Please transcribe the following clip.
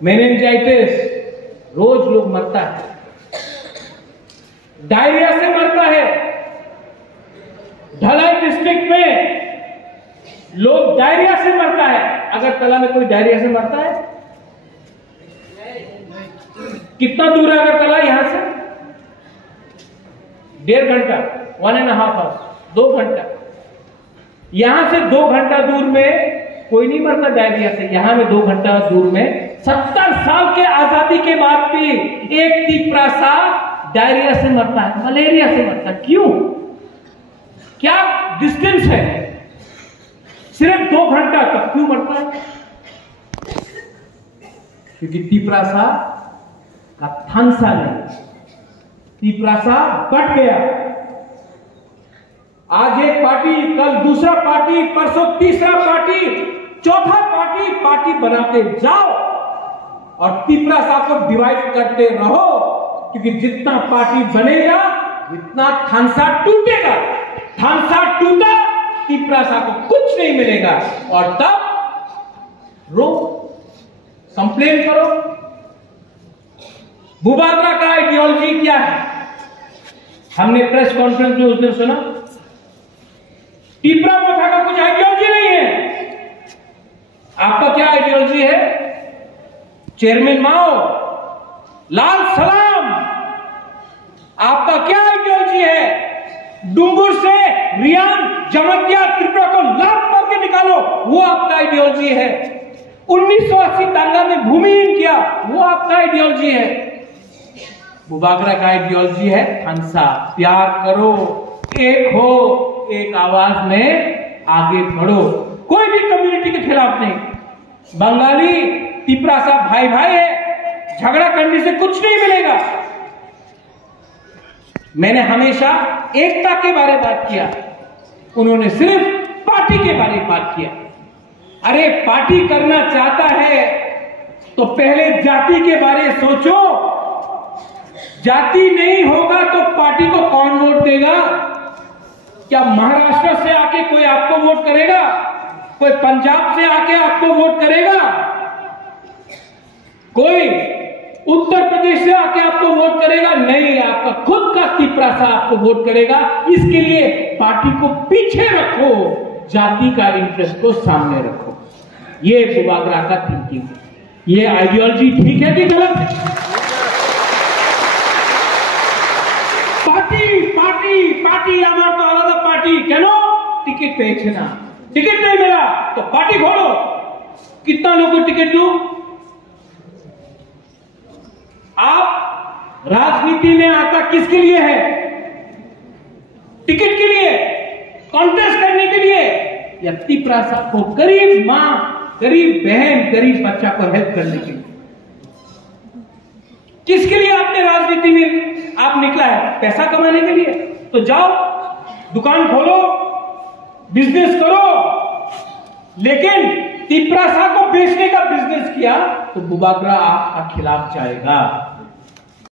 Meningitis, रोज लोग मरता है, डायरिया से मरता है। ढलाई डिस्ट्रिक्ट में लोग डायरिया से मरता है। अगरतला में कोई डायरिया से मरता है? कितना दूर है अगरतला यहां से? 1.5 घंटा, 1.5 आवर्स, 2 घंटा। यहां से 2 घंटा दूर में कोई नहीं मरता डायरिया से। यहां में 2 घंटा दूर में 70 साल के आजादी के बाद भी एक तिपरासा डायरिया से मरता है, मलेरिया से मरता है। क्यों? क्या डिस्टेंस है? सिर्फ 2 घंटा तक क्यों मरता है? क्योंकि तिपरासा का थांसा नहीं, तिपरासा बढ़ गया। आज एक पार्टी, कल दूसरा पार्टी, परसों तीसरा पार्टी, चौथा पार्टी बनाते जाओ और तिपरासा को डिवाइड करते रहो, क्योंकि जितना पार्टी बनेगा उतना थांसा टूटेगा। थांसा टूटा, तिपरासा को कुछ नहीं मिलेगा और तब रो, कंप्लेन करो। बुबागरा का आइडियोलॉजी क्या है? हमने प्रेस कॉन्फ्रेंस में उस दिन सुना, टिपरा प्रथा का कुछ आइडियोलॉजी नहीं है। आपका क्या आइडियोलॉजी है? चेयरमैन माओ, लाल सलाम। आपका क्या आइडियोलॉजी है? डुंगुर से रियान, जमतिया, त्रिपुरा को लात मार के निकालो, वो आपका आइडियोलॉजी है। 1980 दांगा में भूमिहीन किया, वो आपका आइडियोलॉजी है। बुबागरा का आइडियोलॉजी है थांसा, प्यार करो, एक हो, एक आवाज में आगे बढ़ो, कोई भी कम्युनिटी के खिलाफ नहीं। बंगाली तिपरासा भाई भाई है, झगड़ा करने से कुछ नहीं मिलेगा। मैंने हमेशा एकता के बारे में बात किया, उन्होंने सिर्फ पार्टी के बारे में बात किया। अरे पार्टी करना चाहता है तो पहले जाति के बारे में सोचो। जाति नहीं होगा तो पार्टी को कौन वोट देगा? क्या महाराष्ट्र से आके कोई आपको वोट करेगा? कोई पंजाब से आके आपको वोट करेगा? कोई उत्तर प्रदेश से आके आपको वोट करेगा? नहीं, आपका खुद का तिपरासा आपको वोट करेगा। इसके लिए पार्टी को पीछे रखो, जाति का इंटरेस्ट को सामने रखो। ये बुबागरा का थिंकिंग है। ये आइडियोलॉजी ठीक है कि गलत है? पार्टी আমার তো আলাদা পার্টি। কেন? টিকিট পেয়েছে না, टिकट नहीं मिला तो पार्टी खोलो। कितना लोगों को टिकट दूं? आप राजनीति में आता किसके लिए है? टिकट के लिए, कॉन्टेस्ट करने के लिए, या तिपरासा को गरीब मां, गरीब बहन, गरीब बच्चा को हेल्प करने के लिए? किसके लिए आपने राजनीति में आप निकला है? पैसा कमाने के लिए? तो जाओ, दुकान खोलो, बिजनेस करो। लेकिन तिपरासा को बेचने का बिजनेस किया तो बुबागरा आपका खिलाफ जाएगा।